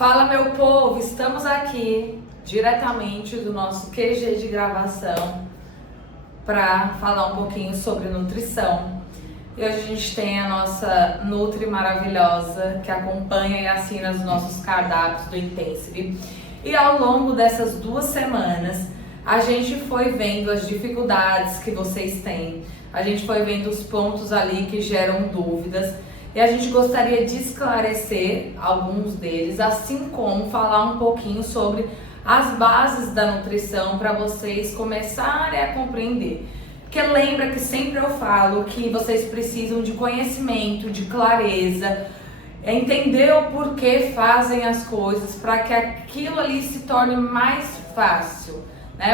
Fala, meu povo, estamos aqui diretamente do nosso QG de gravação para falar um pouquinho sobre nutrição. E hoje a gente tem a nossa Nutri maravilhosa que acompanha e assina os nossos cardápios do Intensive. E ao longo dessas 2 semanas a gente foi vendo as dificuldades que vocês têm, a gente foi vendo os pontos ali que geram dúvidas. E a gente gostaria de esclarecer alguns deles, assim como falar um pouquinho sobre as bases da nutrição para vocês começarem a compreender. Porque lembra que sempre eu falo que vocês precisam de conhecimento, de clareza, entender o porquê fazem as coisas para que aquilo ali se torne mais fácil.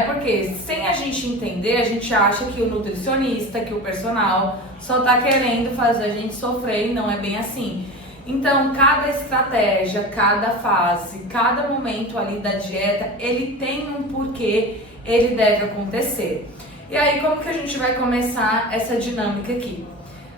Porque sem a gente entender, a gente acha que o nutricionista, que o personal só tá querendo fazer a gente sofrer e não é bem assim. Então, cada estratégia, cada fase, cada momento ali da dieta, ele tem um porquê, ele deve acontecer. E aí, como que a gente vai começar essa dinâmica aqui?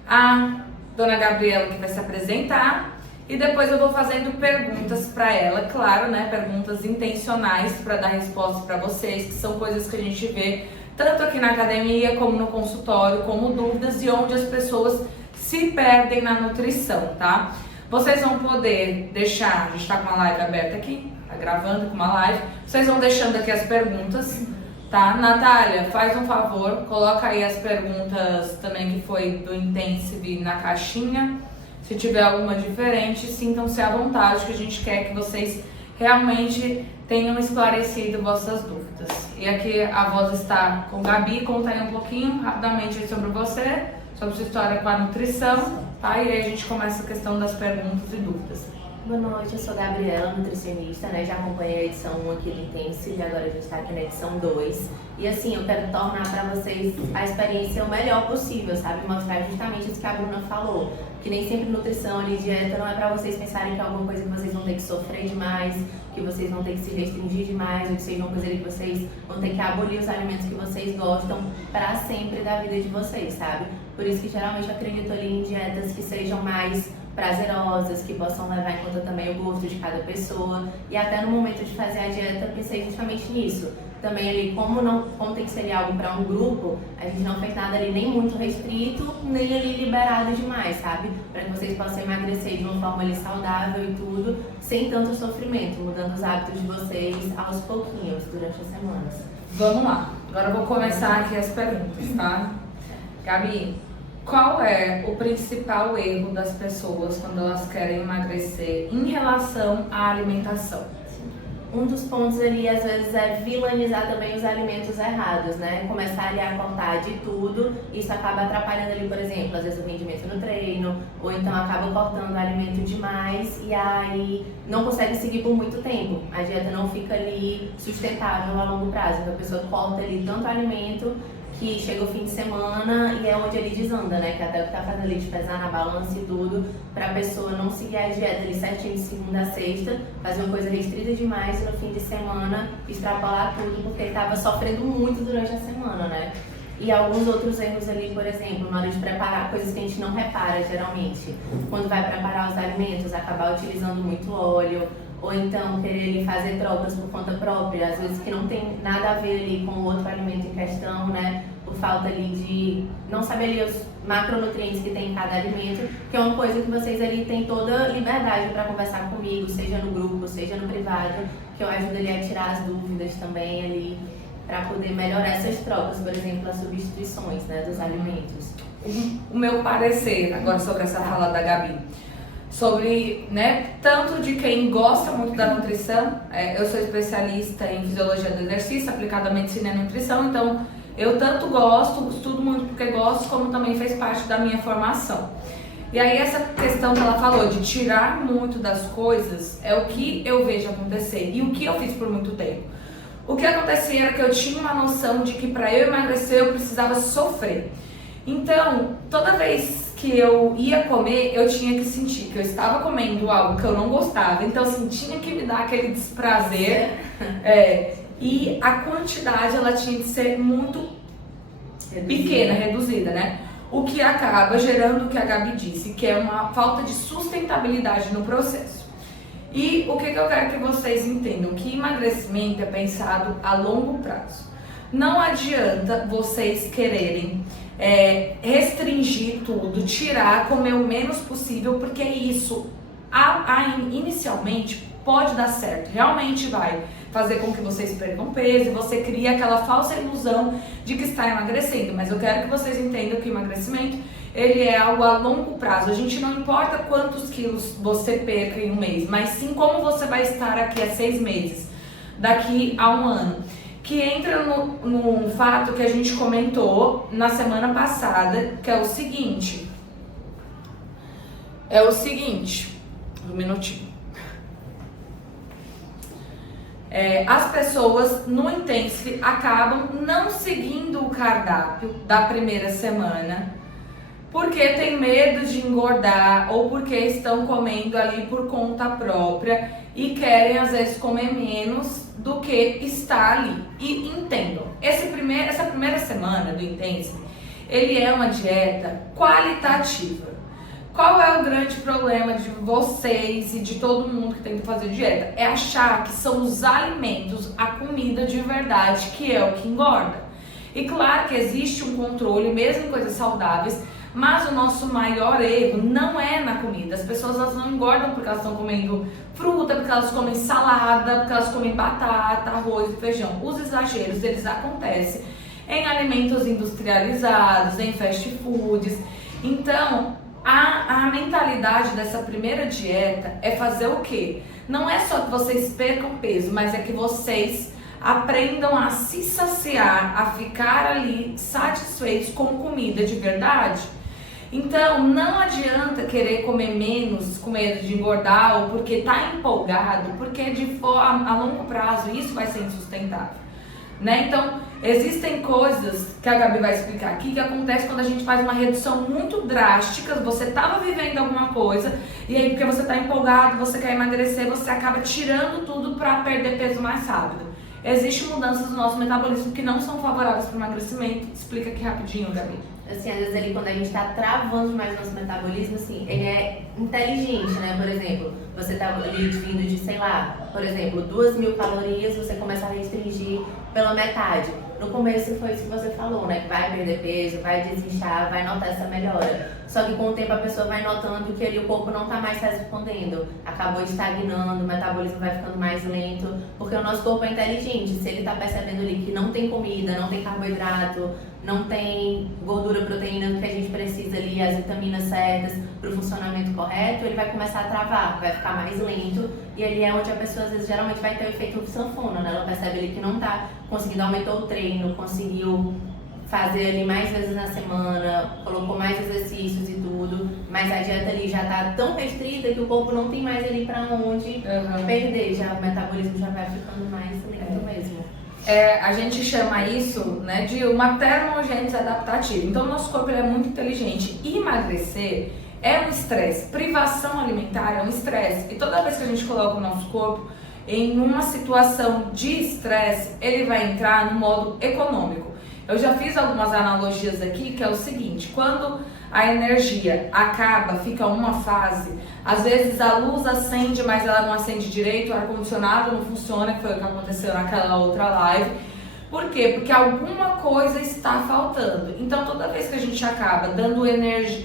A dona Gabriela que vai se apresentar. E depois eu vou fazendo perguntas para ela, claro, perguntas intencionais para dar resposta para vocês, que são coisas que a gente vê tanto aqui na academia, como no consultório, como dúvidas e onde as pessoas se perdem na nutrição, tá? Vocês vão poder deixar, a gente tá com a live aberta aqui, tá gravando com uma live, vocês vão deixando aqui as perguntas, tá? Natália, faz um favor, coloca aí as perguntas também que foi do Intensive na caixinha. Se tiver alguma diferente, sintam-se à vontade, que a gente quer que vocês realmente tenham esclarecido vossas dúvidas. E aqui a voz está com Gabi. Conta aí um pouquinho, rapidamente, sobre você, sobre sua história com a nutrição, tá? E aí a gente começa a questão das perguntas e dúvidas. Boa noite, eu sou Gabriela, nutricionista, Já acompanhei a edição 1 aqui do Intensive e agora a gente está aqui na edição 2. E assim, eu quero tornar para vocês a experiência o melhor possível, sabe? Mostrar justamente isso que a Bruna falou. Que nem sempre nutrição e dieta não é para vocês pensarem que é alguma coisa que vocês vão ter que sofrer demais, que vocês vão ter que se restringir demais, ou que seja uma coisa que vocês vão ter que abolir os alimentos que vocês gostam para sempre da vida de vocês, sabe? Por isso que geralmente eu acredito ali em dietas que sejam mais prazerosas, que possam levar em conta também o gosto de cada pessoa. E até no momento de fazer a dieta, eu pensei justamente nisso. Também ali, como tem que ser algo para um grupo, a gente não fez nada ali nem muito restrito, nem ali liberado demais, sabe? Para que vocês possam emagrecer de uma forma ali saudável e tudo, sem tanto sofrimento, mudando os hábitos de vocês aos pouquinhos, durante as semanas. Vamos lá, agora eu vou começar aqui as perguntas, tá? Gabi, qual é o principal erro das pessoas quando elas querem emagrecer em relação à alimentação? Um dos pontos ali, às vezes, é vilanizar também os alimentos errados, Começar ali a cortar de tudo, isso acaba atrapalhando ali, por exemplo, às vezes o rendimento no treino, ou então acaba cortando o alimento demais e aí não consegue seguir por muito tempo. A dieta não fica ali sustentável a longo prazo, então a pessoa corta ali tanto alimento que chega o fim de semana e é onde ele desanda, Que até o que tá fazendo ali de pesar na balança e tudo, pra pessoa não seguir a dieta ali certinho de segunda a sexta, fazer uma coisa restrita demais e no fim de semana extrapolar tudo, porque ele tava sofrendo muito durante a semana, E alguns outros erros ali, por exemplo, na hora de preparar, coisas que a gente não repara geralmente. Quando vai preparar os alimentos, acabar utilizando muito óleo, ou então querer ali fazer trocas por conta própria, às vezes que não tem nada a ver ali com o outro alimento em questão, Por falta ali de não saber ali os macronutrientes que tem em cada alimento, que é uma coisa que vocês ali têm toda liberdade para conversar comigo, seja no grupo, seja no privado, que eu ajudo ali a tirar as dúvidas também ali, para poder melhorar essas trocas, por exemplo, as substituições, dos alimentos. O meu parecer agora sobre essa fala da Gabi, sobre, tanto de quem gosta muito da nutrição, eu sou especialista em fisiologia do exercício, aplicada à medicina e nutrição, então eu tanto gosto, estudo muito porque gosto, como também fez parte da minha formação. E aí essa questão que ela falou de tirar muito das coisas é o que eu vejo acontecer e o que eu fiz por muito tempo. O que acontecia era que eu tinha uma noção de que para eu emagrecer eu precisava sofrer. Então, toda vez que eu ia comer, eu tinha que sentir que eu estava comendo algo que eu não gostava. Então, assim, tinha que me dar aquele desprazer. E a quantidade, ela tinha que ser muito pequena, reduzida, O que acaba gerando o que a Gabi disse, que é uma falta de sustentabilidade no processo. E o que eu quero que vocês entendam? Que emagrecimento é pensado a longo prazo. Não adianta vocês quererem restringir tudo, tirar, comer o menos possível, porque isso inicialmente pode dar certo, realmente vai fazer com que vocês percam peso e você cria aquela falsa ilusão de que está emagrecendo. Mas eu quero que vocês entendam que o emagrecimento, ele é algo a longo prazo. A gente não importa quantos quilos você perca em um mês, mas sim como você vai estar aqui a 6 meses, daqui a um ano. Que entra no fato que a gente comentou na semana passada, que é o seguinte. Um minutinho. As pessoas no Intense acabam não seguindo o cardápio da primeira semana porque tem medo de engordar ou porque estão comendo ali por conta própria e querem às vezes comer menos do que está ali. E entendam, essa primeira semana do Intense, ele é uma dieta qualitativa. Qual é o grande problema de vocês e de todo mundo que tenta fazer dieta? É achar que são os alimentos, a comida de verdade, que é o que engorda. E claro que existe um controle, mesmo em coisas saudáveis, mas o nosso maior erro não é na comida. As pessoas elas não engordam porque elas estão comendo fruta, porque elas comem salada, porque elas comem batata, arroz e feijão. Os exageros, eles acontecem em alimentos industrializados, em fast foods. Então, a mentalidade dessa primeira dieta é fazer o quê? Não é só que vocês percam peso, mas é que vocês aprendam a se saciar, a ficar ali satisfeitos com comida de verdade. Então, não adianta querer comer menos com medo de engordar ou porque tá empolgado, porque a longo prazo isso vai ser insustentável, né? Então, existem coisas que a Gabi vai explicar aqui que acontece quando a gente faz uma redução muito drástica. Você estava vivendo alguma coisa e aí porque você está empolgado, você quer emagrecer, você acaba tirando tudo para perder peso mais rápido. Existem mudanças no nosso metabolismo que não são favoráveis para o emagrecimento. Explica aqui rapidinho, Gabi. Assim, às vezes ali quando a gente tá travando demais o nosso metabolismo, assim, ele é inteligente, né? Por exemplo, você tá ali vindo de, sei lá, por exemplo, 2.000 calorias, você começa a restringir pela metade. No começo foi isso que você falou, né? Que vai perder peso, vai desinchar, vai notar essa melhora. Só que com o tempo a pessoa vai notando que ali o corpo não tá mais respondendo, acabou estagnando, o metabolismo vai ficando mais lento, porque o nosso corpo é inteligente. Se ele tá percebendo ali que não tem comida, não tem carboidrato, não tem gordura, proteína que a gente precisa ali, as vitaminas certas para o funcionamento correto, ele vai começar a travar, vai ficar mais lento e ali é onde a pessoa às vezes geralmente vai ter o efeito sanfona, né? Ela percebe ali que não tá conseguindo aumentar o treino, conseguiu fazer ali mais vezes na semana, colocou mais exercícios e tudo, mas a dieta ali já tá tão restrita que o corpo não tem mais ali para onde perder, já o metabolismo já vai ficando mais lento mesmo. A gente chama isso, né, de uma termogênese adaptativa. Então, o nosso corpo ele é muito inteligente. E emagrecer é um estresse. Privação alimentar é um estresse. E toda vez que a gente coloca o nosso corpo em uma situação de estresse, ele vai entrar no modo econômico. Eu já fiz algumas analogias aqui, que é o seguinte: quando a energia acaba, fica uma fase, às vezes a luz acende, mas ela não acende direito, o ar-condicionado não funciona, que foi o que aconteceu naquela outra live. Por quê? Porque alguma coisa está faltando. Então, toda vez que a gente acaba dando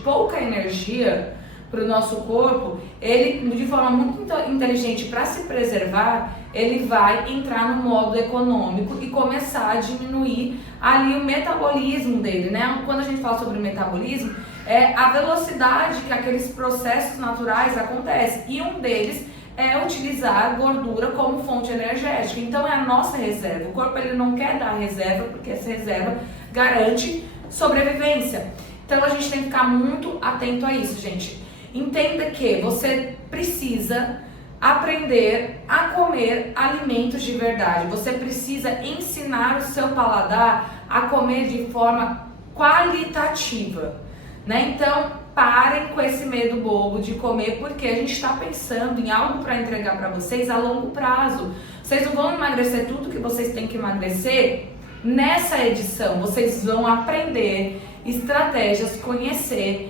pouca energia para o nosso corpo, ele, de forma muito inteligente para se preservar, ele vai entrar no modo econômico e começar a diminuir ali o metabolismo dele, né? Quando a gente fala sobre metabolismo, é a velocidade que aqueles processos naturais acontecem. E um deles é utilizar gordura como fonte energética. Então é a nossa reserva. O corpo ele não quer dar reserva porque essa reserva garante sobrevivência. Então a gente tem que ficar muito atento a isso, gente. Entenda que você precisa aprender a comer alimentos de verdade. Você precisa ensinar o seu paladar a comer de forma qualitativa, né? Então, parem com esse medo bobo de comer, porque a gente está pensando em algo para entregar para vocês a longo prazo. Vocês não vão emagrecer tudo que vocês têm que emagrecer nessa edição. Vocês vão aprender estratégias, conhecer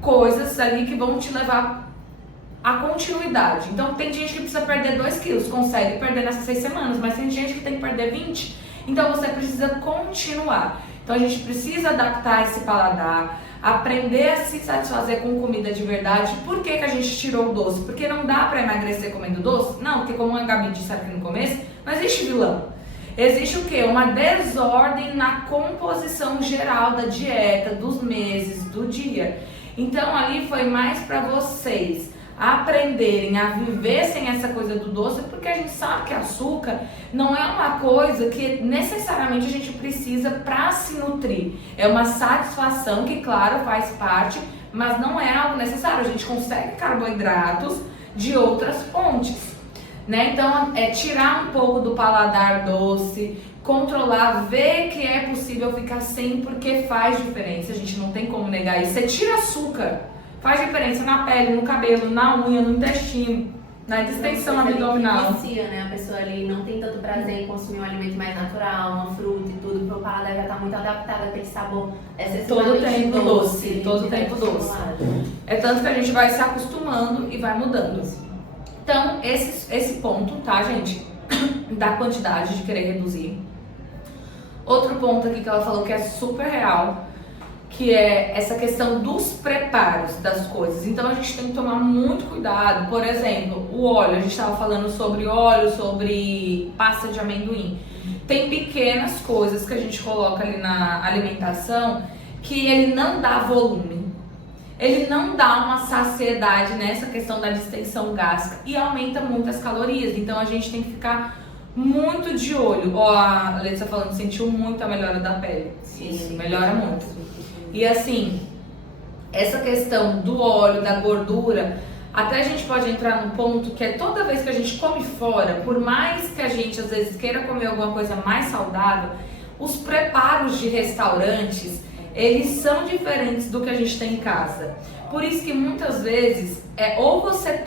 coisas ali que vão te levar a continuidade. Então tem gente que precisa perder 2 quilos, consegue perder nessas 6 semanas, mas tem gente que tem que perder 20. Então você precisa continuar. Então a gente precisa adaptar esse paladar, aprender a se satisfazer com comida de verdade. Por que a gente tirou o doce? Porque não dá pra emagrecer comendo doce? Não, porque como a Gabi disse aqui no começo, não existe vilão. Existe o quê? Uma desordem na composição geral da dieta, dos meses, do dia. Então ali foi mais pra vocês aprenderem a viver sem essa coisa do doce, porque a gente sabe que açúcar não é uma coisa que necessariamente a gente precisa para se nutrir. É uma satisfação que, claro, faz parte, mas não é algo necessário. A gente consegue carboidratos de outras fontes, né? Então, é tirar um pouco do paladar doce, controlar, ver que é possível ficar sem, porque faz diferença. A gente não tem como negar isso. Você tira açúcar, faz diferença na pele, no cabelo, na unha, no intestino, na distensão abdominal. Vicia, né? A pessoa ali não tem tanto prazer em consumir um alimento mais natural, uma fruta e tudo, porque o paladar já está muito adaptado àquele sabor todo tempo doce, todo tempo doce. É tanto que a gente vai se acostumando e vai mudando. Então, esse ponto, tá, gente? Da quantidade de querer reduzir. Outro ponto aqui que ela falou que é super real, que é essa questão dos preparos das coisas. Então a gente tem que tomar muito cuidado. Por exemplo, o óleo, a gente estava falando sobre óleo, sobre pasta de amendoim. Tem pequenas coisas que a gente coloca ali na alimentação que ele não dá volume, ele não dá uma saciedade nessa questão da distensão gástrica e aumenta muito as calorias. Então a gente tem que ficar muito de olho. Ó, a Letícia falando que sentiu muito a melhora da pele. Isso, melhora muito. E assim, essa questão do óleo, da gordura, até a gente pode entrar num ponto que é toda vez que a gente come fora, por mais que a gente às vezes queira comer alguma coisa mais saudável, os preparos de restaurantes, eles são diferentes do que a gente tem em casa. Por isso que muitas vezes, ou você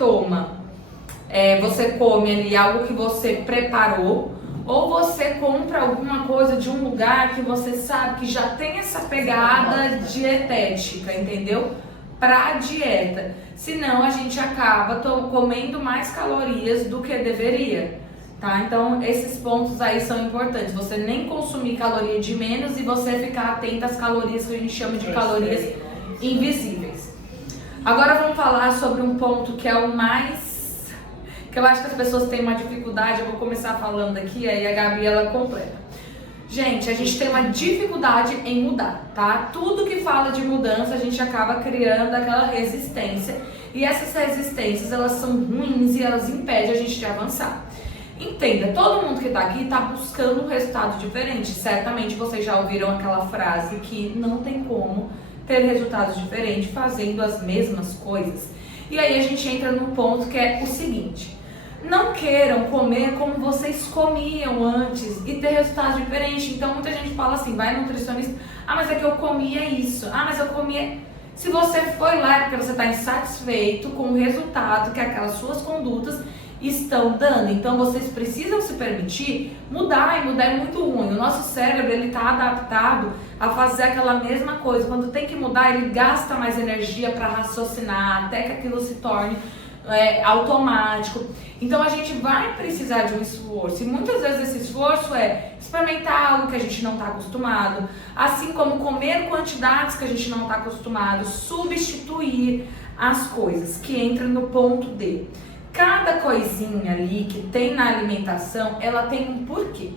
você come ali algo que você preparou, ou você compra alguma coisa de um lugar que você sabe que já tem essa pegada dietética, entendeu? Pra dieta. Senão a gente acaba comendo mais calorias do que deveria, tá? Então esses pontos aí são importantes. Você nem consumir caloria de menos e você ficar atento às calorias que a gente chama de calorias invisíveis. Agora vamos falar sobre um ponto que é o mais... que eu acho que as pessoas têm uma dificuldade. Eu vou começar falando aqui, aí a Gabi ela completa. Gente, a gente tem uma dificuldade em mudar, tá? Tudo que fala de mudança, a gente acaba criando aquela resistência. E essas resistências, elas são ruins e elas impedem a gente de avançar. Entenda, todo mundo que tá aqui tá buscando um resultado diferente. Certamente vocês já ouviram aquela frase que não tem como ter resultados diferentes fazendo as mesmas coisas. E aí a gente entra num ponto que é o seguinte: não queiram comer como vocês comiam antes e ter resultados diferentes. Então muita gente fala assim, vai no nutricionista, mas é que eu comia isso, mas eu comia... Se você foi lá é porque você está insatisfeito com o resultado que aquelas suas condutas estão dando. Então vocês precisam se permitir mudar, e mudar é muito ruim. O nosso cérebro, ele está adaptado a fazer aquela mesma coisa. Quando tem que mudar, ele gasta mais energia para raciocinar até que aquilo se torne automático. Então a gente vai precisar de um esforço, e muitas vezes esse esforço é experimentar algo que a gente não está acostumado, assim como comer quantidades que a gente não está acostumado, substituir as coisas, que entra no ponto D. Cada coisinha ali que tem na alimentação, ela tem um porquê.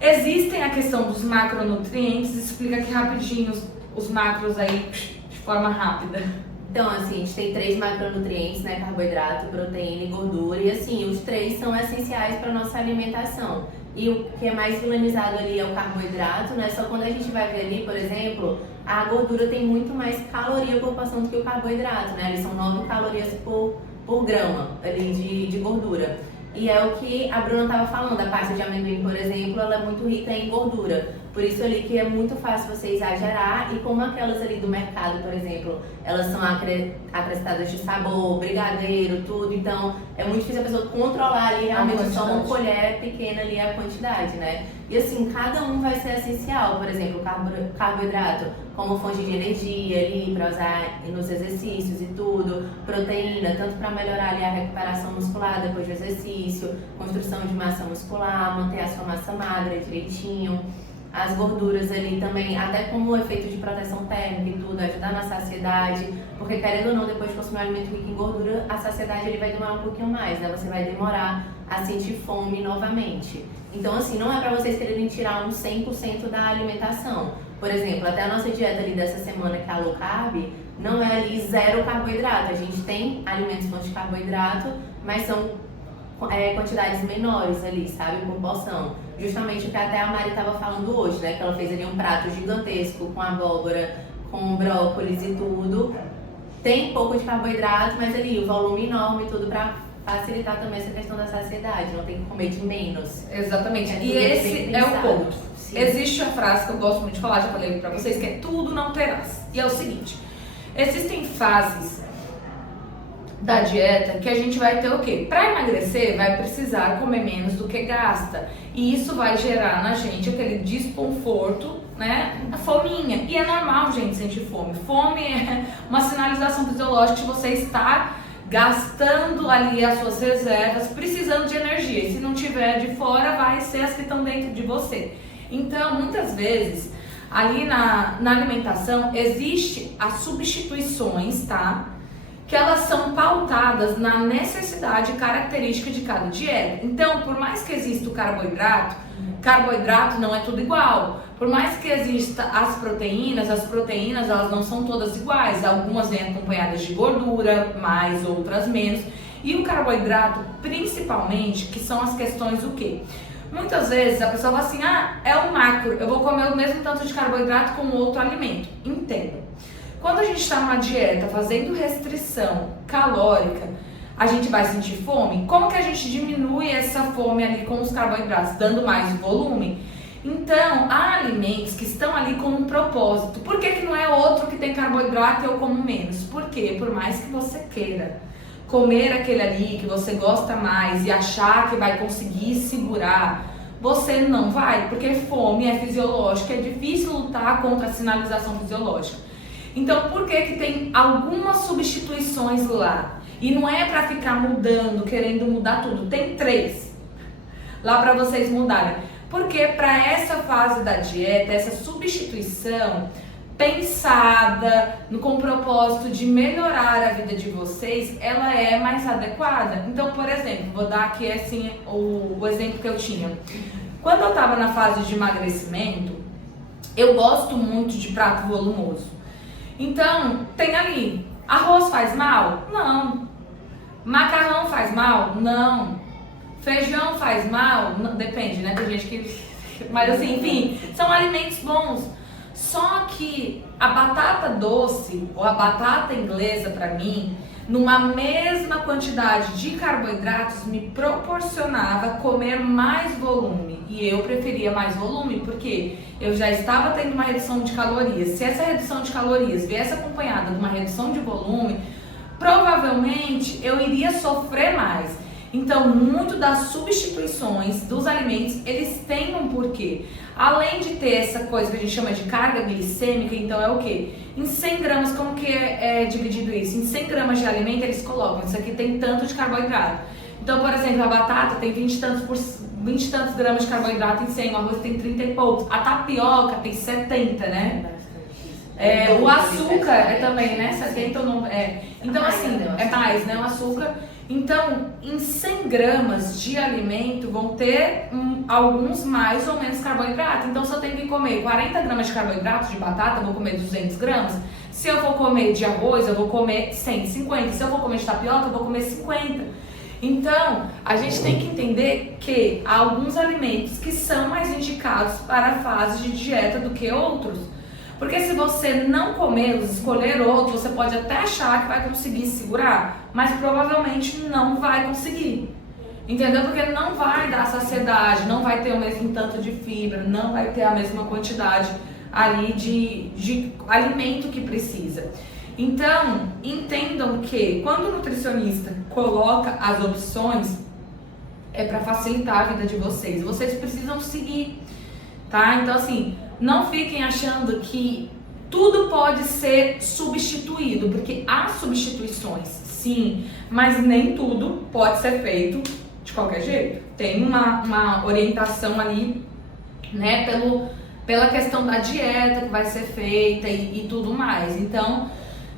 Existem a questão dos macronutrientes, explica aqui rapidinho os macros aí, de forma rápida. Então, assim, a gente tem 3 macronutrientes, né? Carboidrato, proteína e gordura. E assim, os 3 são essenciais para nossa alimentação. E o que é mais vilanizado ali é o carboidrato, né? Só quando a gente vai ver ali, por exemplo, a gordura tem muito mais caloria por porção do que o carboidrato, né? Eles são 9 calorias por grama ali de gordura. E é o que a Bruna estava falando, a pasta de amendoim, por exemplo, ela é muito rica em gordura. Por isso ali que é muito fácil você exagerar, e como aquelas ali do mercado, por exemplo, elas são acrescentadas de sabor, brigadeiro, tudo, então é muito difícil a pessoa controlar ali realmente só uma colher pequena ali a quantidade, né? E assim, cada um vai ser essencial, por exemplo, carboidrato como fonte de energia ali para usar nos exercícios e tudo, proteína, tanto para melhorar ali a recuperação muscular depois do exercício, construção de massa muscular, manter a sua massa magra direitinho. As gorduras ali também, até como efeito de proteção térmica e tudo, ajudar na saciedade, porque querendo ou não, depois de consumir um alimento rico em gordura, a saciedade ele vai demorar um pouquinho mais, né? Você vai demorar a sentir fome novamente. Então assim, não é para vocês quererem tirar um 100% da alimentação. Por exemplo, até a nossa dieta ali dessa semana, que é a low carb, não é ali zero carboidrato. A gente tem alimentos fontes de carboidrato, mas são quantidades menores ali, sabe, por porção. Justamente o que até a Mari estava falando hoje, né, que ela fez ali um prato gigantesco com abóbora, com brócolis e tudo. Tem pouco de carboidrato, mas ali o volume enorme e tudo para facilitar também essa questão da saciedade, não tem que comer de menos. Exatamente, e esse é o ponto. Sim. Existe a frase que eu gosto muito de falar, já falei pra vocês, que é tudo não terás. E é o seguinte, existem fases da dieta que a gente vai ter o quê? Para emagrecer, vai precisar comer menos do que gasta. E isso vai gerar na gente aquele desconforto, né? A fominha. E é normal, gente, sentir fome. Fome é uma sinalização fisiológica que você está gastando ali as suas reservas, precisando de energia. E se não tiver de fora, vai ser as que estão dentro de você. Então, muitas vezes, ali na alimentação, existe as substituições, tá? Que elas são pautadas na necessidade característica de cada dieta. Então, por mais que exista o carboidrato não é tudo igual. Por mais que exista as proteínas elas não são todas iguais. Algumas vêm acompanhadas de gordura, mais, outras menos. E o carboidrato, principalmente, que são as questões o quê? Muitas vezes a pessoa fala assim, é um macro, eu vou comer o mesmo tanto de carboidrato como outro alimento. Entenda. Quando a gente está numa dieta fazendo restrição calórica, a gente vai sentir fome? Como que a gente diminui essa fome ali com os carboidratos? Dando mais volume? Então, há alimentos que estão ali com um propósito. Por que não é outro que tem carboidrato e eu como menos? Porque por mais que você queira comer aquele ali que você gosta mais e achar que vai conseguir segurar, você não vai, porque fome é fisiológica, é difícil lutar contra a sinalização fisiológica. Então, por que tem algumas substituições lá? E não é para ficar mudando, querendo mudar tudo. Tem 3 lá para vocês mudarem. Porque para essa fase da dieta, essa substituição pensada com o propósito de melhorar a vida de vocês, ela é mais adequada. Então, por exemplo, vou dar aqui assim o exemplo que eu tinha. Quando eu estava na fase de emagrecimento, eu gosto muito de prato volumoso. Então, tem ali, arroz faz mal? Não. Macarrão faz mal? Não. Feijão faz mal? Não, depende, né? Tem gente que... Mas assim, enfim, são alimentos bons. Só que a batata doce, ou a batata inglesa pra mim, numa mesma quantidade de carboidratos, me proporcionava comer mais volume. E eu preferia mais volume porque eu já estava tendo uma redução de calorias. Se essa redução de calorias viesse acompanhada de uma redução de volume, provavelmente eu iria sofrer mais. Então, muito das substituições dos alimentos, eles têm um porquê. Além de ter essa coisa que a gente chama de carga glicêmica, então é o quê? Em 100 gramas, como que é dividido isso? Em 100 gramas de alimento, eles colocam, isso aqui tem tanto de carboidrato. Então, por exemplo, a batata tem 20 e tantos gramas de carboidrato em 100, o arroz tem 30 e poucos, a tapioca tem 70, né? O açúcar é também, né? 70 ou não... Então, assim, é mais, né? O açúcar... Então, em 100 gramas de alimento vão ter alguns mais ou menos carboidrato. Então, se eu tenho que comer 40 gramas de carboidrato de batata, eu vou comer 200 gramas. Se eu vou comer de arroz, eu vou comer 150. Se eu vou comer de tapioca, eu vou comer 50. Então, a gente tem que entender que há alguns alimentos que são mais indicados para a fase de dieta do que outros. Porque se você não comê-los, escolher outro, você pode até achar que vai conseguir segurar, mas provavelmente não vai conseguir. Entendeu? Porque não vai dar saciedade, não vai ter o mesmo tanto de fibra, não vai ter a mesma quantidade ali de alimento que precisa. Então, entendam que quando o nutricionista coloca as opções, é para facilitar a vida de vocês. Vocês precisam seguir, tá? Então, assim, não fiquem achando que tudo pode ser substituído, porque há substituições, sim, mas nem tudo pode ser feito de qualquer jeito. Tem uma orientação ali, né, pela questão da dieta que vai ser feita e tudo mais. Então,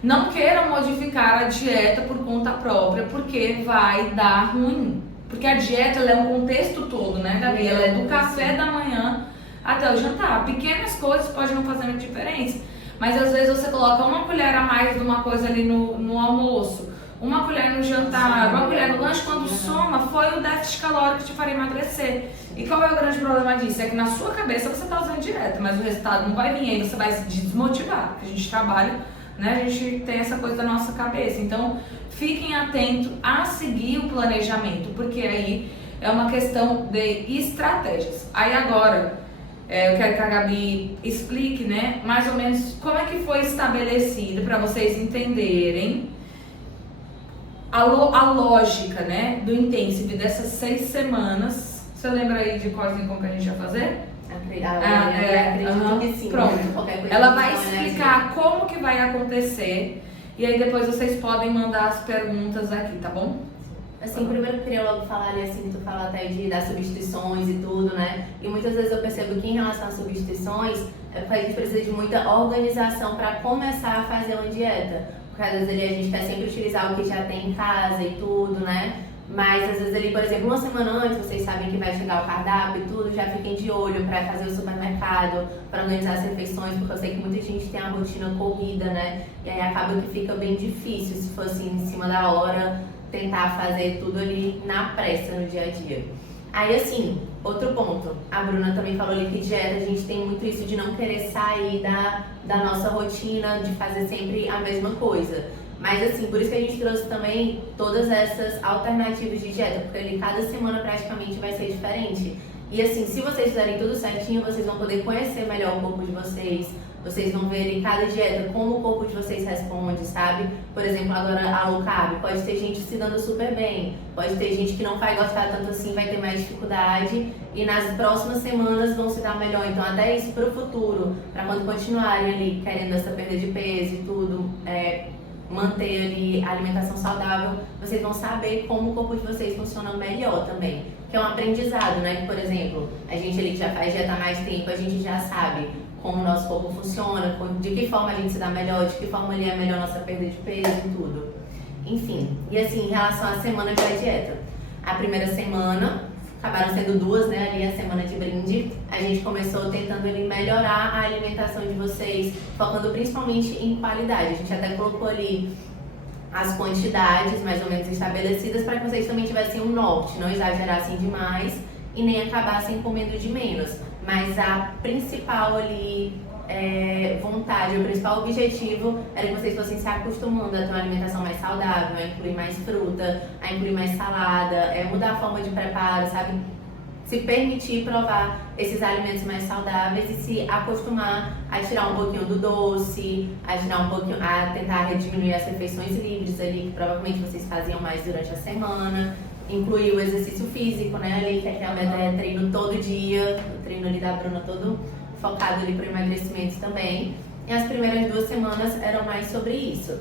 não queiram modificar a dieta por conta própria, porque vai dar ruim. Porque a dieta, ela é um contexto todo, né, Gabi? Ela é do café da manhã até o jantar. Pequenas coisas podem não fazer muita diferença, mas às vezes você coloca uma colher a mais de uma coisa ali no almoço, uma colher no jantar, uma colher no lanche, quando soma, foi o déficit calórico que te faria emagrecer. E qual é o grande problema disso? É que na sua cabeça você está usando dieta, mas o resultado não vai vir, aí você vai se desmotivar. A gente trabalha, né? A gente tem essa coisa da nossa cabeça. Então, fiquem atentos a seguir o planejamento, porque aí é uma questão de estratégias. Aí agora, eu quero que a Gabi explique, né, mais ou menos como é que foi estabelecido para vocês entenderem a lógica, né, do Intensive dessas 6 semanas. Você lembra aí de quase como que a gente vai fazer? Acredito que sim. Pronto. Ela vai explicar como que vai acontecer e aí depois vocês podem mandar as perguntas aqui, tá bom? Assim, primeiro eu queria logo falar ali, assim, tu fala até das substituições e tudo, né? E muitas vezes eu percebo que em relação às substituições, é porque a gente precisa de muita organização para começar a fazer uma dieta. Porque às vezes ali a gente quer sempre utilizar o que já tem em casa e tudo, né? Mas às vezes ali, por exemplo, uma semana antes, vocês sabem que vai chegar o cardápio e tudo, já fiquem de olho para fazer o supermercado, para organizar as refeições, porque eu sei que muita gente tem a rotina corrida, né? E aí acaba que fica bem difícil, se for assim, em cima da hora, tentar fazer tudo ali na pressa no dia a dia. Aí assim, outro ponto, a Bruna também falou ali que dieta, a gente tem muito isso de não querer sair da nossa rotina, de fazer sempre a mesma coisa. Mas assim, por isso que a gente trouxe também todas essas alternativas de dieta, porque ali cada semana praticamente vai ser diferente. E assim, se vocês fizerem tudo certinho, vocês vão poder conhecer melhor o corpo de vocês, vocês vão ver ali cada dieta, como o corpo de vocês responde, sabe? Por exemplo, agora a low carb, pode ter gente se dando super bem, pode ter gente que não vai gostar tanto assim, vai ter mais dificuldade, e nas próximas semanas vão se dar melhor. Então até isso pro futuro, para quando continuarem ali querendo essa perda de peso e tudo, manter ali a alimentação saudável, vocês vão saber como o corpo de vocês funciona melhor também. Que é um aprendizado, né? Que, por exemplo, a gente ali que já faz dieta há mais tempo, a gente já sabe como o nosso corpo funciona, de que forma a gente se dá melhor, de que forma ali é melhor nossa perda de peso e tudo. Enfim, e assim, em relação à semana da dieta. A primeira semana, acabaram sendo 2, né, ali a semana de brinde. A gente começou tentando ali melhorar a alimentação de vocês, focando principalmente em qualidade. A gente até colocou ali as quantidades mais ou menos estabelecidas para que vocês também tivessem um norte, não exagerassem demais e nem acabassem comendo de menos. Mas a principal ali vontade, o principal objetivo era que vocês fossem se acostumando a ter uma alimentação mais saudável, a incluir mais fruta, a incluir mais salada, mudar a forma de preparo, sabe? Se permitir provar esses alimentos mais saudáveis e se acostumar a tirar um pouquinho do doce, a tirar um pouquinho, a tentar diminuir as refeições livres ali, que provavelmente vocês faziam mais durante a semana. Incluir o exercício físico, né, ali, que a meta é treino todo dia, o treino ali da Bruna todo focado ali para o emagrecimento também. E as primeiras 2 semanas eram mais sobre isso.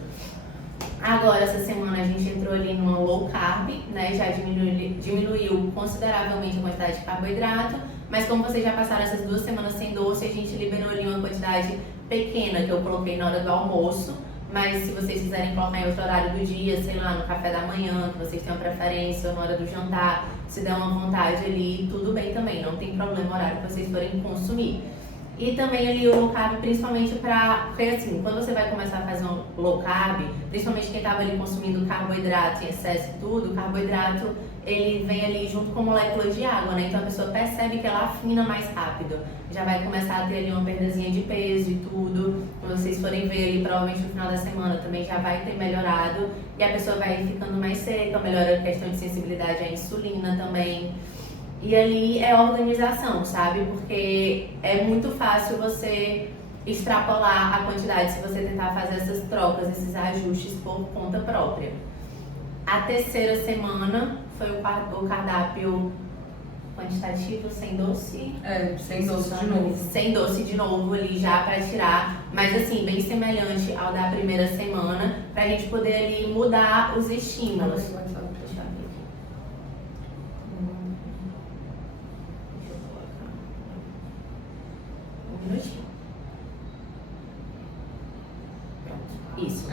Agora, essa semana, a gente entrou ali numa low carb, né, já diminuiu consideravelmente a quantidade de carboidrato, mas como vocês já passaram essas 2 semanas sem doce, a gente liberou ali uma quantidade pequena que eu coloquei na hora do almoço. Mas se vocês quiserem colocar em outro horário do dia, sei lá, no café da manhã, que vocês tenham preferência, ou na hora do jantar, se der uma vontade ali, tudo bem também, não tem problema o horário que vocês forem consumir. E também ali o low carb, principalmente porque assim, quando você vai começar a fazer um low carb, principalmente quem estava ali consumindo carboidrato em excesso e tudo, o carboidrato, ele vem ali junto com moléculas de água, né? Então a pessoa percebe que ela afina mais rápido. Já vai começar a ter ali uma perdazinha de peso e tudo. Quando vocês forem ver ali, provavelmente no final da semana também já vai ter melhorado. E a pessoa vai ficando mais seca, melhora a questão de sensibilidade à insulina também. E ali é organização, sabe? Porque é muito fácil você extrapolar a quantidade se você tentar fazer essas trocas, esses ajustes por conta própria. A terceira semana foi o cardápio quantitativo, sem doce. Sem doce de novo. Sem doce de novo ali já para tirar, mas assim, bem semelhante ao da primeira semana, pra gente poder ali mudar os estímulos. Deixa eu abrir aqui. Deixa eu colocar. Um minutinho. Pronto. Isso.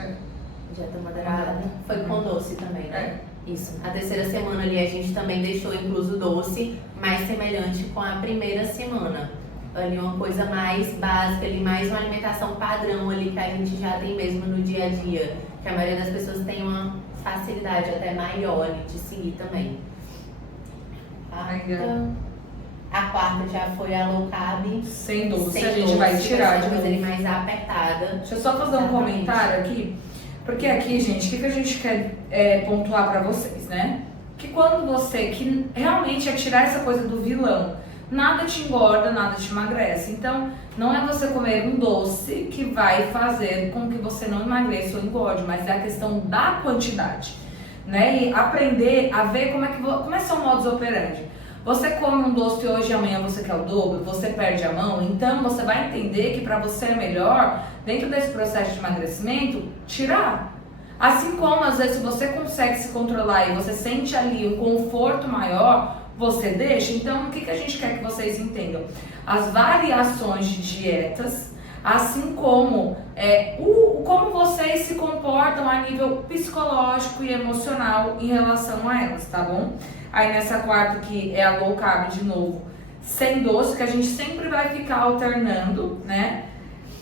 Já tá moderada. Foi com doce também, né? Isso. A terceira semana ali a gente também deixou incluso doce, mais semelhante com a primeira semana. Ali uma coisa mais básica, ali, mais uma alimentação padrão ali que a gente já tem mesmo no dia a dia. Que a maioria das pessoas tem uma facilidade até maior ali de seguir também. A quarta já foi a low carb. Sem doce, a gente vai tirar de coisa ali mais apertada. Deixa eu só fazer um comentário aqui. Porque aqui, gente, o que a gente quer pontuar pra vocês, né? Que quando você, que realmente é tirar essa coisa do vilão, nada te engorda, nada te emagrece. Então, não é você comer um doce que vai fazer com que você não emagreça ou engorde, mas é a questão da quantidade, né? E aprender a ver como é seu modus operandi. Você come um doce hoje e amanhã você quer o dobro, você perde a mão, então você vai entender que para você é melhor, dentro desse processo de emagrecimento, tirar. Assim como às vezes você consegue se controlar e você sente ali um conforto maior, você deixa. Então o que a gente quer que vocês entendam? As variações de dietas, assim como como vocês se comportam a nível psicológico e emocional em relação a elas, tá bom? Aí nessa quarta que é a low carb de novo, sem doce, que a gente sempre vai ficar alternando, né?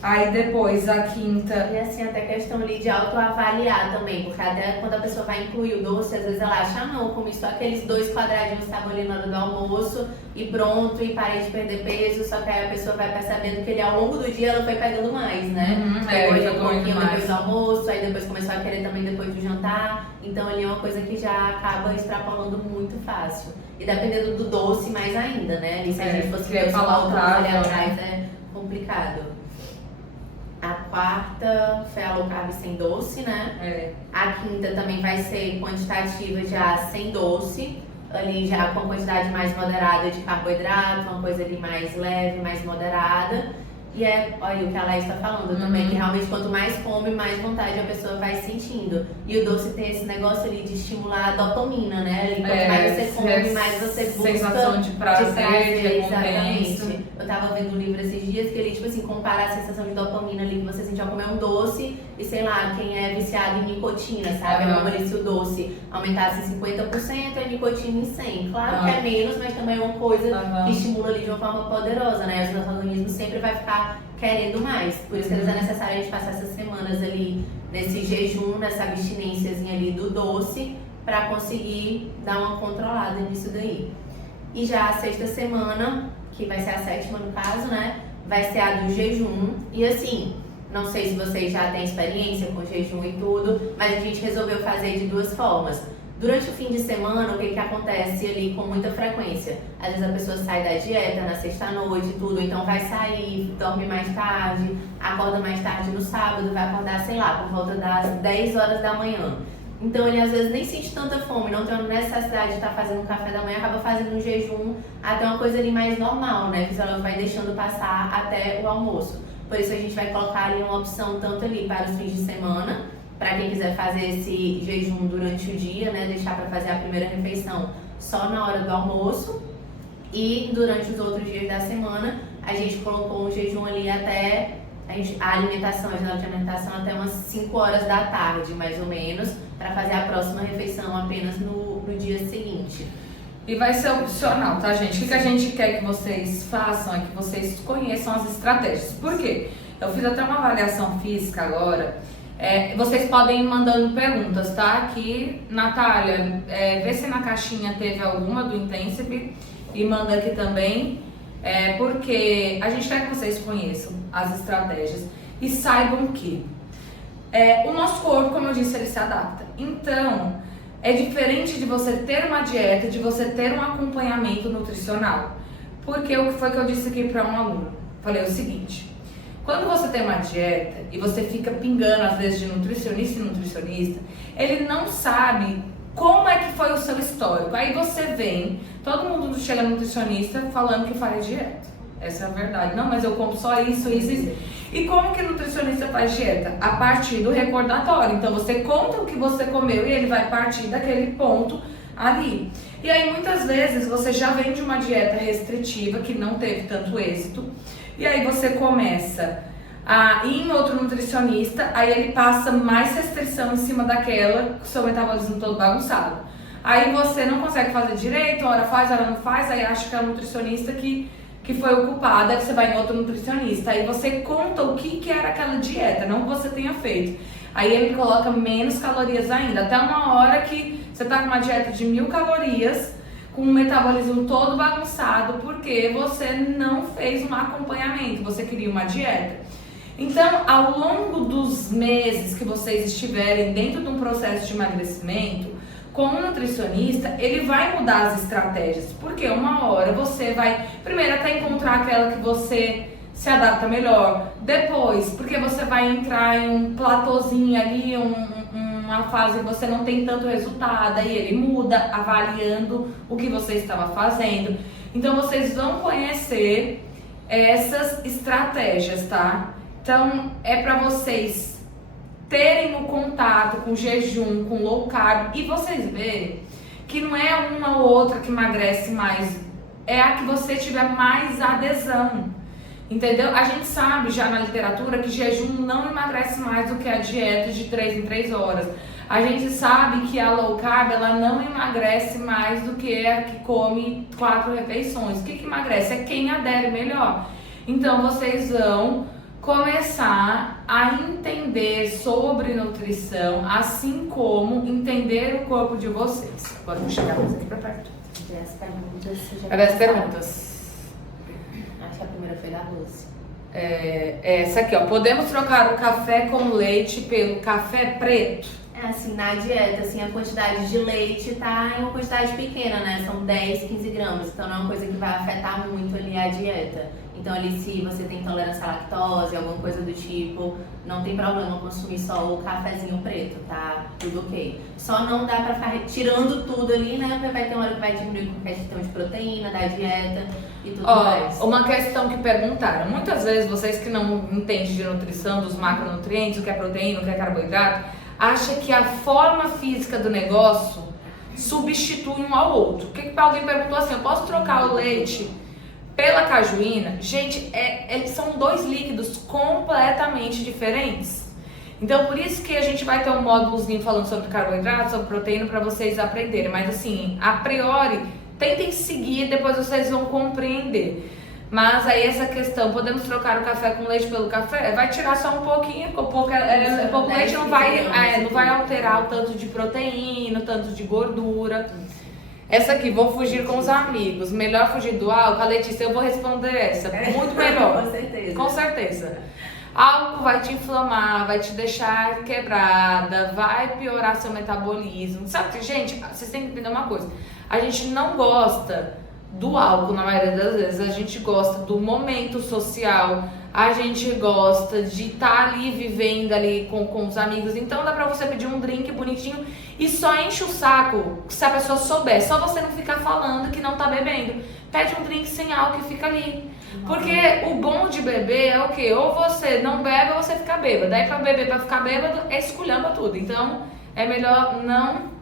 Aí depois a quinta... E assim, até questão ali de autoavaliar também, porque até quando a pessoa vai incluir o doce, às vezes ela acha, não, eu comi só aqueles 2 quadradinhos que estavam ali na hora do almoço e pronto, e parei de perder peso, só que aí a pessoa vai percebendo que ele, ao longo do dia ela foi pegando mais, né? Pegou um pouquinho depois do almoço, aí depois começou a querer também depois do jantar, então ali é uma coisa que já acaba extrapolando muito fácil. E dependendo do doce, mais ainda, né? E se a gente fosse ver ali atrás, é complicado. A quarta foi a low carb sem doce, né? A quinta também vai ser quantitativa já sem doce, ali já com quantidade mais moderada de carboidrato, uma coisa ali mais leve, mais moderada. E olha o que a Laís está falando também, que realmente quanto mais come, mais vontade a pessoa vai sentindo. E o doce tem esse negócio ali de estimular a dopamina, né? Ali, quanto mais você come, mais você busca sensação de prazer, exatamente. Eu tava vendo um livro esses dias que ele, tipo assim, compara a sensação de dopamina ali que você sente ao comer um doce e, sei lá, quem é viciado em nicotina, sabe? É como ali se o doce aumentasse em 50% e a nicotina em 100%. Claro que é menos, mas também é uma coisa que estimula ali de uma forma poderosa, né? O nosso organismo sempre vai ficar querendo mais. Por isso que é necessário a gente passar essas semanas ali nesse jejum, nessa abstinênciazinha ali do doce, pra conseguir dar uma controlada nisso daí. E já a sexta semana, que vai ser a 7ª no caso, né? Vai ser a do jejum. E assim, não sei se vocês já têm experiência com jejum e tudo, mas a gente resolveu fazer de 2 formas. Durante o fim de semana, o que acontece ali com muita frequência? Às vezes a pessoa sai da dieta na sexta-noite e tudo, então vai sair, dorme mais tarde, acorda mais tarde no sábado, vai acordar, sei lá, por volta das 10 horas da manhã. Então ele às vezes nem sente tanta fome, não tem necessidade de estar fazendo um café da manhã, acaba fazendo um jejum até uma coisa ali mais normal, né? Que ela vai deixando passar até o almoço. Por isso a gente vai colocar ali uma opção tanto ali para os fins de semana, para quem quiser fazer esse jejum durante o dia, né? Deixar para fazer a primeira refeição só na hora do almoço. E durante os outros dias da semana, a gente colocou um jejum ali até a alimentação, a janela de alimentação até umas 5 horas da tarde, mais ou menos, para fazer a próxima refeição apenas no dia seguinte. E vai ser opcional, tá, gente? O que a gente quer que vocês façam é que vocês conheçam as estratégias. Por quê? Eu fiz até uma avaliação física agora, Vocês podem ir mandando perguntas, tá? Aqui, Natália, vê se na caixinha teve alguma do Intensive e manda aqui também, porque a gente quer que vocês conheçam as estratégias e saibam que o nosso corpo, como eu disse, ele se adapta. Então, é diferente de você ter uma dieta, de você ter um acompanhamento nutricional. Porque o que foi que eu disse aqui para um aluno? Falei o seguinte: quando você tem uma dieta e você fica pingando às vezes de nutricionista em nutricionista, ele não sabe como é que foi o seu histórico. Aí você vem, todo mundo chega no nutricionista falando que faz dieta. Essa é a verdade. Não, mas eu como só isso. E como que o nutricionista faz dieta? A partir do recordatório. Então você conta o que você comeu e ele vai partir daquele ponto ali. E aí muitas vezes você já vem de uma dieta restritiva que não teve tanto êxito. E aí você começa a ir em outro nutricionista, aí ele passa mais restrição em cima daquela, com o seu metabolismo todo bagunçado. Aí você não consegue fazer direito, hora faz, hora não faz, aí acha que é o nutricionista que foi o culpado, aí você vai em outro nutricionista, aí você conta o que era aquela dieta, não o que você tenha feito. Aí ele coloca menos calorias ainda, até uma hora que você tá com uma dieta de 1000 calorias, com o metabolismo todo bagunçado, porque você não fez um acompanhamento, você queria uma dieta. Então, ao longo dos meses que vocês estiverem dentro de um processo de emagrecimento, com o nutricionista, ele vai mudar as estratégias, porque uma hora você vai, primeiro, até encontrar aquela que você se adapta melhor, depois, porque você vai entrar em um platôzinho ali, uma fase que você não tem tanto resultado, aí ele muda, avaliando o que você estava fazendo. Então, vocês vão conhecer essas estratégias, tá? Então, é para vocês terem o contato com jejum, com low carb, e vocês verem que não é uma ou outra que emagrece mais, é a que você tiver mais adesão, entendeu? A gente sabe já na literatura que jejum não emagrece mais do que a dieta de 3 em 3 horas. A gente sabe que a low carb, ela não emagrece mais do que a que come 4 refeições. O que emagrece? É quem adere melhor. Então, vocês vão começar a entender sobre nutrição, assim como entender o corpo de vocês. Agora vou chegar mais aqui pra perto. Cadê as perguntas? Acho que a primeira foi da Lúcia. Essa aqui, ó. Podemos trocar o café com leite pelo café preto? Assim, na dieta, assim, a quantidade de leite tá em uma quantidade pequena, né? São 10, 15 gramas. Então não é uma coisa que vai afetar muito ali a dieta. Então ali, se você tem intolerância à lactose, alguma coisa do tipo, não tem problema consumir só o cafezinho preto, tá? Tudo ok. Só não dá pra ficar tirando tudo ali, né? Porque vai ter uma hora que vai diminuir com questão de proteína, da dieta e tudo mais. Uma questão que perguntaram. Muitas vezes, vocês que não entendem de nutrição, dos macronutrientes, o que é proteína, o que é carboidrato, acha que a forma física do negócio substitui um ao outro. O que alguém perguntou assim, eu posso trocar o leite pela cajuína? Gente, são 2 líquidos completamente diferentes. Então, por isso que a gente vai ter um módulozinho falando sobre carboidrato, sobre proteína, para vocês aprenderem. Mas assim, a priori, tentem seguir, depois vocês vão compreender. Mas aí essa questão, podemos trocar o café com leite pelo café? Vai tirar só um pouquinho, o pouco leite não vai alterar o tanto de proteína, o tanto de gordura. Essa aqui, vou fugir com os amigos. Melhor fugir do álcool? A Letícia, eu vou responder essa. Muito melhor. Com certeza. Com certeza. Álcool vai te inflamar, vai te deixar quebrada, vai piorar seu metabolismo. Sabe, gente, vocês têm que entender uma coisa. A gente não gosta do álcool na maioria das vezes. A gente gosta do momento social. A gente gosta de estar ali vivendo ali com os amigos. Então dá pra você pedir um drink bonitinho e só enche o saco se a pessoa souber. Só você não ficar falando que não tá bebendo. Pede um drink sem álcool e fica ali. Porque o bom de beber é o quê? Ou você não bebe ou você fica bêbado. Daí pra beber, pra ficar bêbado, esculhamba tudo. Então é melhor não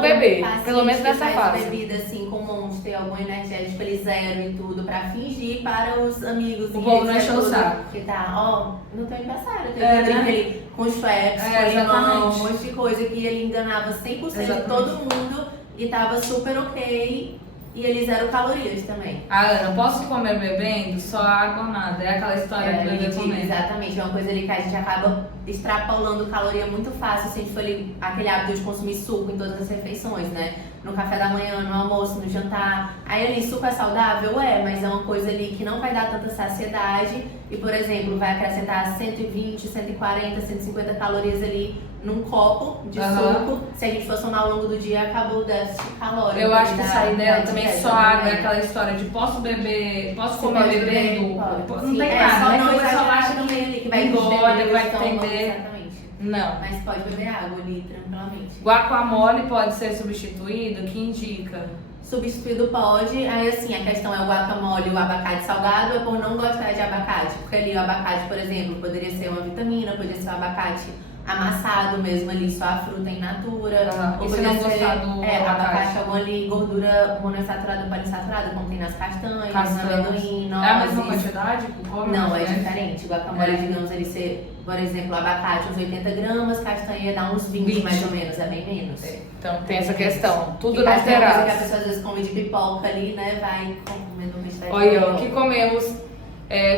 beber, pelo menos nessa fase. Bebida assim com Monster, algum energético, ele zero e tudo, pra fingir para os amigos. O povo não encheu o saco. Que tá, no teu aniversário, teve com Schweppes, com limão, um monte de coisa que ele enganava 100% de todo mundo e tava super ok. E ele 0 calorias também. Ah, Ana, posso comer bebendo? Só água, nada. É aquela história de beber comendo. Exatamente, é uma coisa ali que a gente acaba extrapolando caloria muito fácil se a gente for ali, aquele hábito de consumir suco em todas as refeições, né? No café da manhã, no almoço, no jantar. Aí ali, suco é saudável? É, mas é uma coisa ali que não vai dar tanta saciedade e, por exemplo, vai acrescentar 120, 140, 150 calorias ali num copo de suco. Se a gente for somar ao longo do dia, acabou o déficit calórico. Eu acho que sair dela também só água, é aquela história de posso beber, posso comer bebendo? Não tem nada, só né? não Coisa só acha também ali, que vai engorda, que vai estômago, entender. exatamente. Não. Mas pode beber água ali, tranquilamente. Guacamole pode ser substituído? Que indica? Substituído pode, aí assim, a questão é o guacamole e o abacate salgado é por não gostar de abacate. Porque ali o abacate, por exemplo, poderia ser uma vitamina, poderia ser um abacate amassado mesmo ali, só a fruta in natura. Ou se não gostar do abacate, alguma ali, gordura monoinsaturada ou poliinsaturada, como tem nas castanhas, no amendoim, nozes. É a mesma quantidade? Não, é diferente. O guacamole, digamos, ele ser, por exemplo, abacate uns 80 gramas, castanha dá uns 20 mais ou menos, é bem menos. Então tem essa questão, tudo não terá. alterado. Que a pessoa às vezes come de pipoca ali, né, vai comendo um bicho. Olha, o que comemos...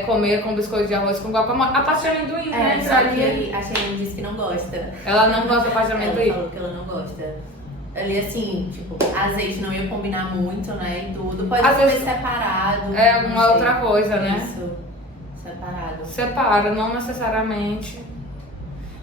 comer com biscoito de arroz com guacamole. A parte de amendoim, né? Só que a Cheyenne disse que não gosta. Ela não gosta da parte de amendoim? Ela falou que ela não gosta. Ali assim, tipo, azeite não ia combinar muito, né? E tudo. Pode às comer vezes separado. É alguma outra coisa, né? Isso. Separado. Separa, não necessariamente.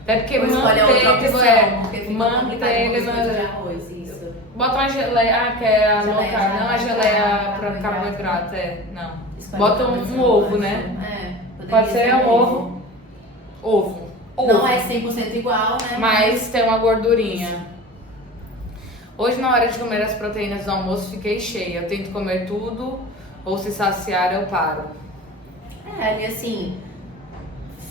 Até porque Ou escolhe a outra opção, porque fica complicado com manteiga, biscoito de arroz, isso. Bota uma geleia, que é a Geleia, low carb, não a geleia pra carboidrato, não. Bota um ovo, né? Pode ser um ovo. Ovo. Não é 100% igual, né? Mas tem uma gordurinha. Hoje, na hora de comer as proteínas do almoço, fiquei cheia. Eu tento comer tudo, ou se saciar, eu paro. Ali assim,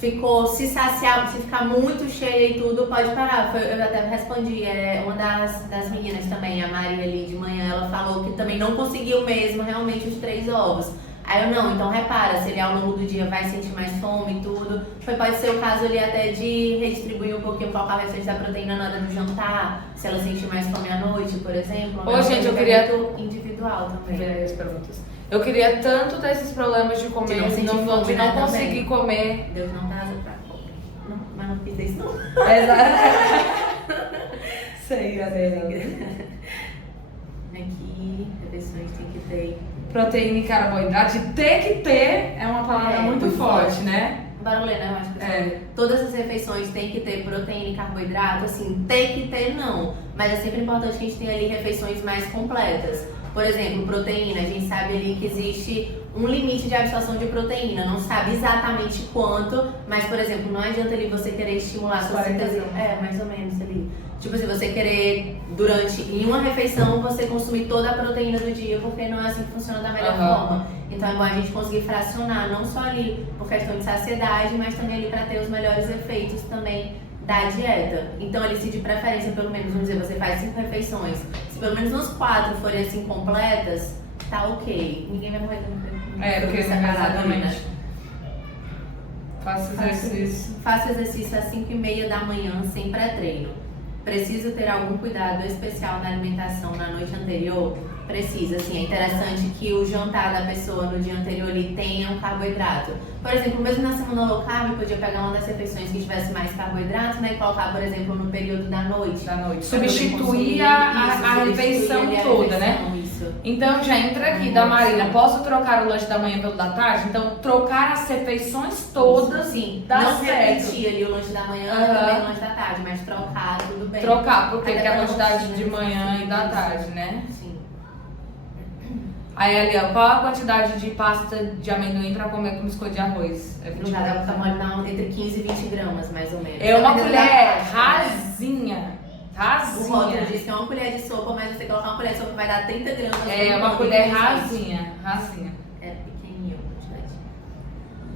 ficou, se saciar, se ficar muito cheia e tudo, pode parar. Eu até respondi, uma das meninas também, a Maria ali de manhã, ela falou que também não conseguiu mesmo realmente os 3 ovos. Aí eu não, então repara, se ele ao longo do dia vai sentir mais fome e tudo. Pode ser o caso ali até de redistribuir um pouquinho, colocar o restante da proteína na hora do jantar, se ela sentir mais fome à noite, por exemplo. Ô, gente, eu queria... individual também. As perguntas. Eu queria tanto ter esses problemas de comer, de não conseguir comer. Deus não dá asa pra comer. Não, mas não fiz isso não. Exato. Sei, galera. Aqui, refeições tem que ter. Proteína e carboidrato, ter que ter é uma palavra muito forte, né? Bora ler, né? Eu acho que todas as refeições tem que ter proteína e carboidrato, assim, tem que ter não. Mas é sempre importante que a gente tenha ali refeições mais completas. Por exemplo, proteína, a gente sabe ali que existe um limite de absorção de proteína, não sabe exatamente quanto, mas, por exemplo, não adianta ali você querer estimular a sua síntese. Mais ou menos ali. Tipo, se você querer, em uma refeição, você consumir toda a proteína do dia, porque não é assim que funciona da melhor forma. Então é bom a gente conseguir fracionar, não só ali por questão de saciedade, mas também ali para ter os melhores efeitos também da dieta. Então ali, se de preferência, pelo menos, vamos dizer, você faz 5 refeições, se pelo menos uns 4 forem assim completas, tá ok. Ninguém vai morrer porque exatamente. Faço exercício. Faço exercício às 5h30 da manhã, sem pré-treino. Preciso ter algum cuidado especial na alimentação na noite anterior? Precisa, assim, é interessante que o jantar da pessoa no dia anterior ali tenha um carboidrato. Por exemplo, mesmo na semana low carb, podia pegar uma das refeições que tivesse mais carboidrato, né, e colocar, por exemplo, no período da noite. Substituir a refeição toda, né? Isso. Então já entra aqui da Marina, posso trocar o lanche da manhã pelo da tarde? Então trocar as refeições todas, sim, dá não certo. Repetir ali o lanche da manhã e também o lanche da tarde, mas trocar, tudo bem. Trocar, porque tem a quantidade de manhã e da tarde, né? Sim. Aí ali, ó, qual a quantidade de pasta de amendoim pra comer com biscoito de arroz? É 20 gramas. Tá entre 15 e 20 gramas, mais ou menos. É uma colher rasinha. O rótulo diz que é uma colher de sopa, mas você colocar uma colher de sopa vai dar 30 gramas. É uma colher rasinha. É pequenininho a quantidade.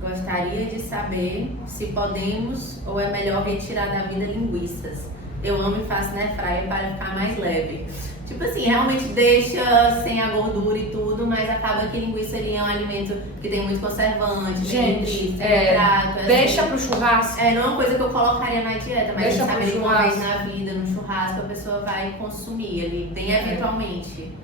Gostaria de saber se podemos ou é melhor retirar da vida linguiças. Eu amo e faço na airfryer para ficar mais leve. Tipo assim, realmente deixa sem a gordura e tudo, mas acaba que linguiça ali é um alimento que tem muito conservante, gente, nitrato. Deixa pro churrasco. Não é uma coisa que eu colocaria na dieta, mas deixa sabe que uma vez na vida, no churrasco, a pessoa vai consumir ali, bem eventualmente. consumir ali, bem eventualmente. Bem eventualmente. Gostaria de saber se podemos ou é melhor retirar da vida linguiças. Eu amo e faço na airfryer para ficar mais leve. Tipo assim, realmente deixa sem a gordura e tudo, mas acaba que linguiça ali é um alimento que tem muito conservante, tem nitrato. Deixa pro churrasco. É uma coisa que eu colocaria na dieta, mas deixa sabe pro que uma vez churrasco. na vida, no churrasco, a pessoa vai consumir ali, bem eventualmente.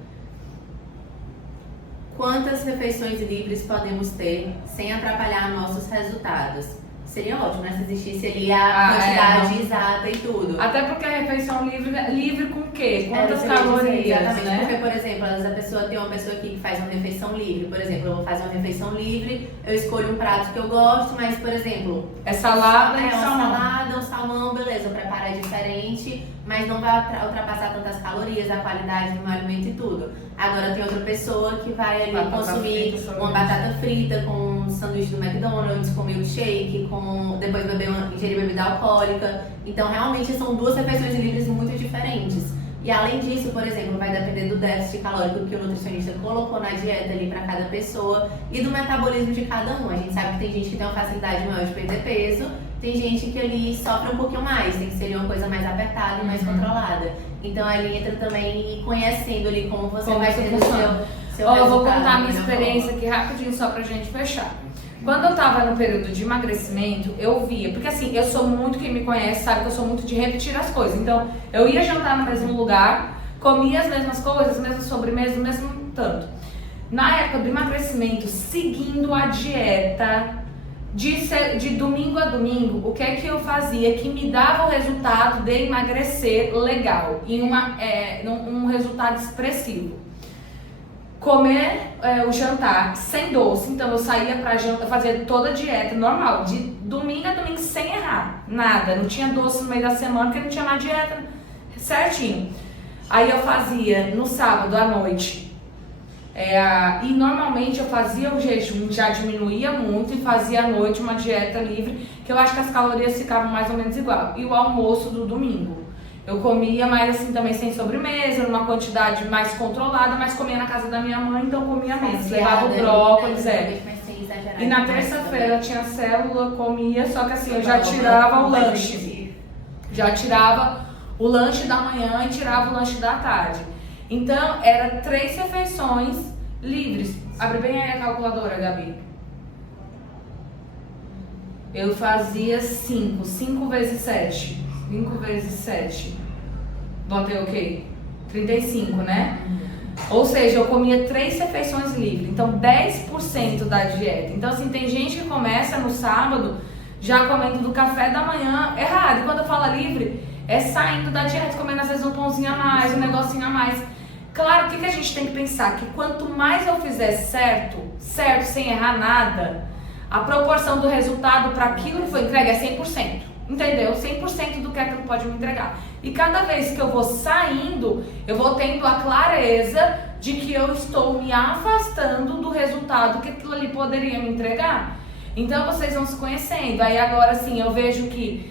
quantas refeições livres podemos ter sem atrapalhar nossos resultados? Seria ótimo, né? Se existisse ali a quantidade exata e tudo. Até porque a refeição livre com o quê? Quantas Dizer, calorias, exatamente, né? porque, por exemplo, às vezes a pessoa tem uma pessoa aqui que faz uma refeição livre. Por exemplo, eu vou fazer uma refeição livre, eu escolho um prato que eu gosto, mas, por exemplo... É salada e uma salmão. salada, um salmão, beleza, o preparo é diferente, mas não vai ultrapassar tantas calorias, a qualidade do meu alimento e tudo. Agora tem outra pessoa que vai ali consumir uma batata frita com um sanduíche do McDonald's, com milkshake, depois ingerir bebida alcoólica. Então realmente são duas refeições livres muito diferentes. E além disso, por exemplo, vai depender do déficit calórico que o nutricionista colocou na dieta ali para cada pessoa e do metabolismo de cada um. A gente sabe que tem gente que tem uma facilidade maior de perder peso, tem gente que ali sofre um pouquinho mais, tem que ser uma coisa mais apertada e mais controlada. Então ali entra também conhecendo ali como você vai ter o seu resultado. Eu vou contar a minha experiência aqui rapidinho só pra gente fechar. Quando eu tava no período de emagrecimento, eu via, porque assim, eu sou muito, quem me conhece sabe que eu sou muito de repetir as coisas. Então, eu ia jantar no mesmo lugar, comia as mesmas coisas, as mesmas sobremesas, o mesmo tanto. Na época do emagrecimento, seguindo a dieta, de domingo a domingo, o que é que eu fazia que me dava o resultado de emagrecer legal, e um resultado expressivo? Comer o jantar sem doce. Então eu saía pra jantar, eu fazia toda a dieta normal, de domingo a domingo sem errar, nada, não tinha doce no meio da semana porque não tinha na dieta certinho. Aí eu fazia no sábado à noite, e normalmente eu fazia o jejum, já diminuía muito, e fazia à noite uma dieta livre, que eu acho que as calorias ficavam mais ou menos igual, e o almoço do domingo. Eu comia, mas assim, também sem sobremesa, numa quantidade mais controlada, mas comia na casa da minha mãe, então comia menos. Levava o brócolis, E na terça-feira tinha célula, comia, só que assim, eu já tirava o lanche. Já tirava o lanche da manhã e tirava o lanche da tarde. Então, era 3 refeições livres. Abre bem aí a calculadora, Gabi. Eu fazia 5 vezes 7. 5 vezes 7. Botei ok? 35, né? Ou seja, eu comia 3 refeições livres. Então, 10% da dieta. Então, assim, tem gente que começa no sábado já comendo do café da manhã errado. E quando eu falo livre, é saindo da dieta, comendo às vezes um pãozinho a mais, um negocinho a mais. Claro, o que a gente tem que pensar? Que quanto mais eu fizer certo, sem errar nada, a proporção do resultado para aquilo que foi entregue é 100%. Entendeu? 100% do que aquilo pode me entregar. E cada vez que eu vou saindo, eu vou tendo a clareza de que eu estou me afastando do resultado que aquilo ali poderia me entregar. Então vocês vão se conhecendo. Aí agora sim, eu vejo que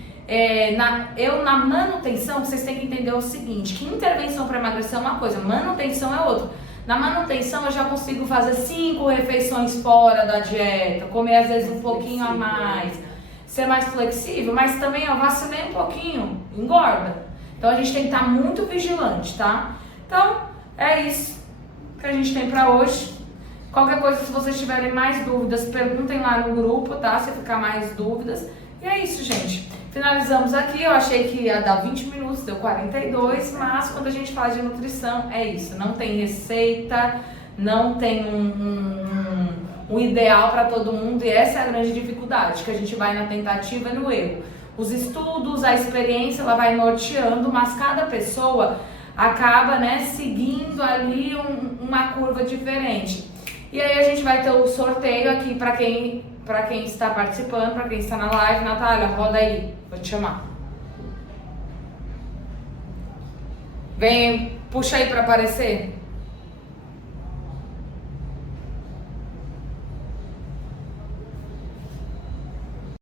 na manutenção, vocês têm que entender o seguinte, que intervenção para emagrecer é uma coisa, manutenção é outra. Na manutenção eu já consigo fazer 5 refeições fora da dieta, comer às vezes um pouquinho a mais, ser mais flexível, mas também eu vacilei um pouquinho, engorda. Então a gente tem que estar muito vigilante, tá? Então é isso que a gente tem pra hoje. Qualquer coisa, se vocês tiverem mais dúvidas, perguntem lá no grupo, tá? Se ficar mais dúvidas. E é isso, gente. Finalizamos aqui. Eu achei que ia dar 20 minutos, deu 42, mas quando a gente fala de nutrição, é isso. Não tem receita, não tem um ideal para todo mundo, e essa é a grande dificuldade, que a gente vai na tentativa e no erro. Os estudos, a experiência, ela vai norteando, mas cada pessoa acaba, né, seguindo ali uma curva diferente. E aí a gente vai ter o sorteio aqui para quem está participando, para quem está na live. Natália, roda aí, vou te chamar. Vem, puxa aí para aparecer.